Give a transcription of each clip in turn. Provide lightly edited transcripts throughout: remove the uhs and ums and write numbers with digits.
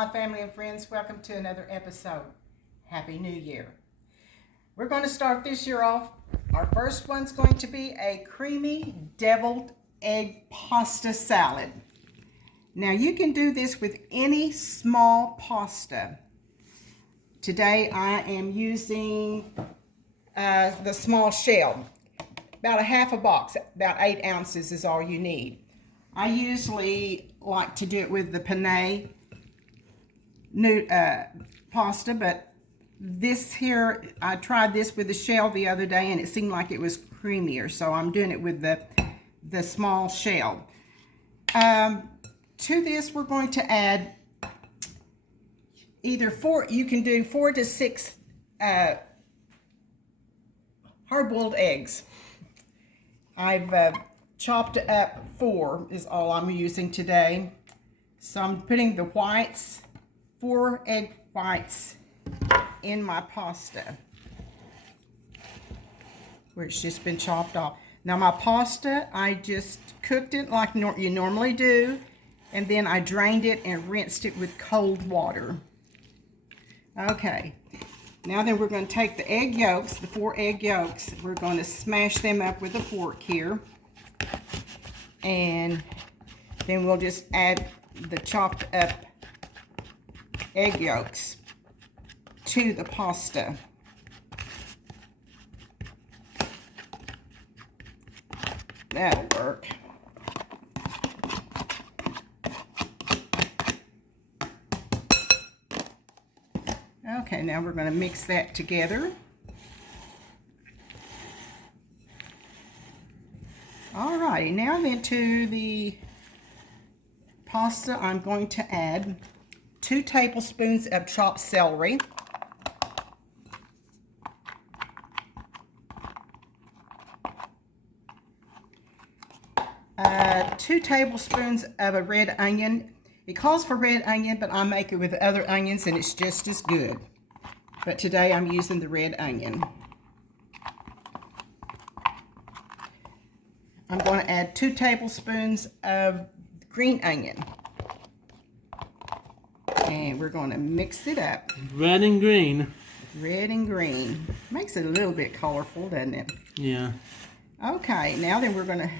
my family and friends. Welcome to another episode. Happy New Year. We're going to start this year off. Our first one's going to be a creamy deviled egg pasta salad. Now you can do this with any small pasta. Today I am using the small shell. About a half a box, about 8 ounces is all you need. I usually like to do it with the penne pasta, but this here, I tried this with the shell the other day and it seemed like it was creamier, so I'm doing it with the small shell. To this we're going to add you can do 4 to 6 hard-boiled eggs. I've chopped up 4 is all I'm using today. So I'm putting the whites, 4 egg whites in my pasta where it's just been chopped off. Now my pasta, I just cooked it like you normally do, and then I drained it and rinsed it with cold water. Okay, now then we're going to take the egg yolks, the 4 egg yolks, we're going to smash them up with a fork here. And then we'll just add the chopped up egg yolks to the pasta. That'll work. Okay, now we're going to mix that together. Alrighty, now then to the pasta, I'm going to add 2 tablespoons of chopped celery, 2 tablespoons of a red onion. It calls for red onion, but I make it with other onions and it's just as good. But today I'm using the red onion. I'm going to add 2 tablespoons of green onion. And we're going to mix it up. Red and green. Red and green. Makes it a little bit colorful, doesn't it? Yeah. Okay, now then we're going to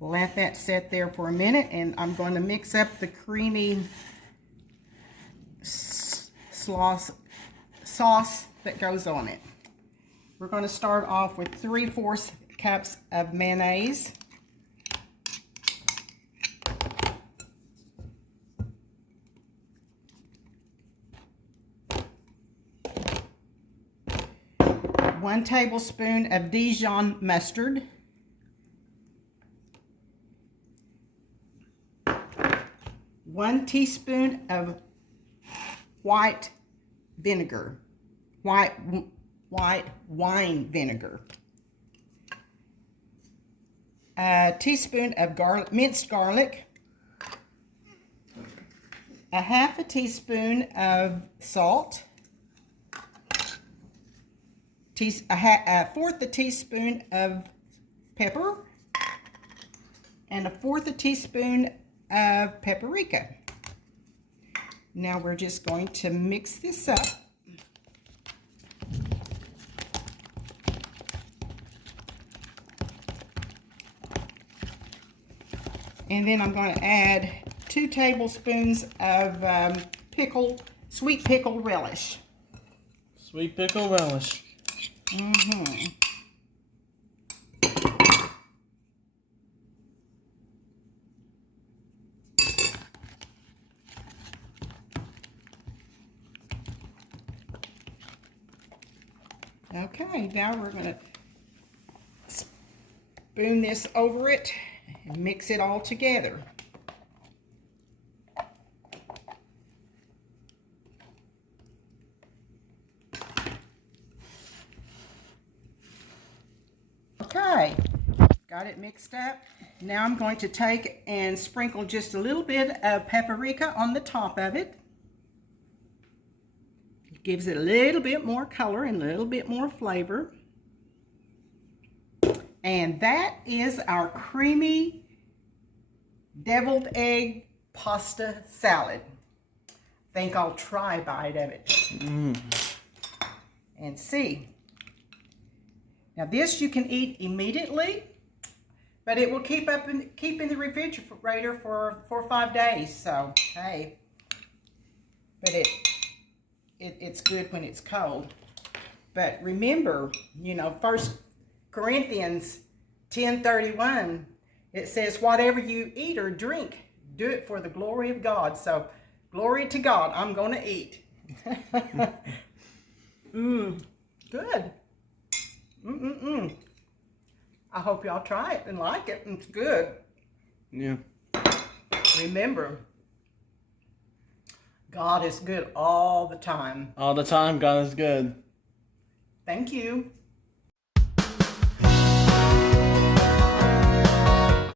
let that set there for a minute, and I'm going to mix up the creamy sauce that goes on it. We're going to start off with 3/4 cups of mayonnaise. One tablespoon of Dijon mustard. 1 teaspoon of white vinegar, white wine vinegar. A teaspoon of minced garlic. A 1/2 teaspoon of salt. A 1/4 teaspoon of pepper. And a 1/4 teaspoon of paprika. Now we're just going to mix this up. And then I'm going to add 2 tablespoons of sweet pickle relish. Sweet pickle relish. Okay, now we're going to spoon this over it and mix it all together. Okay, got it mixed up. Now I'm going to take and sprinkle just a little bit of paprika on the top of it. Gives it a little bit more color and a little bit more flavor. And that is our creamy deviled egg pasta salad. think I'll try a bite of it. And see. Now this you can eat immediately, but it will keep in the refrigerator for 4 or 5 days. So hey, but it's good when it's cold. But remember, you know, 1 Corinthians 10:31, it says, whatever you eat or drink, do it for the glory of God. So glory to God, I'm going to eat. Good. I hope y'all try it and like it. It's good. Yeah. Remember, God is good all the time. All the time, God is good. Thank you.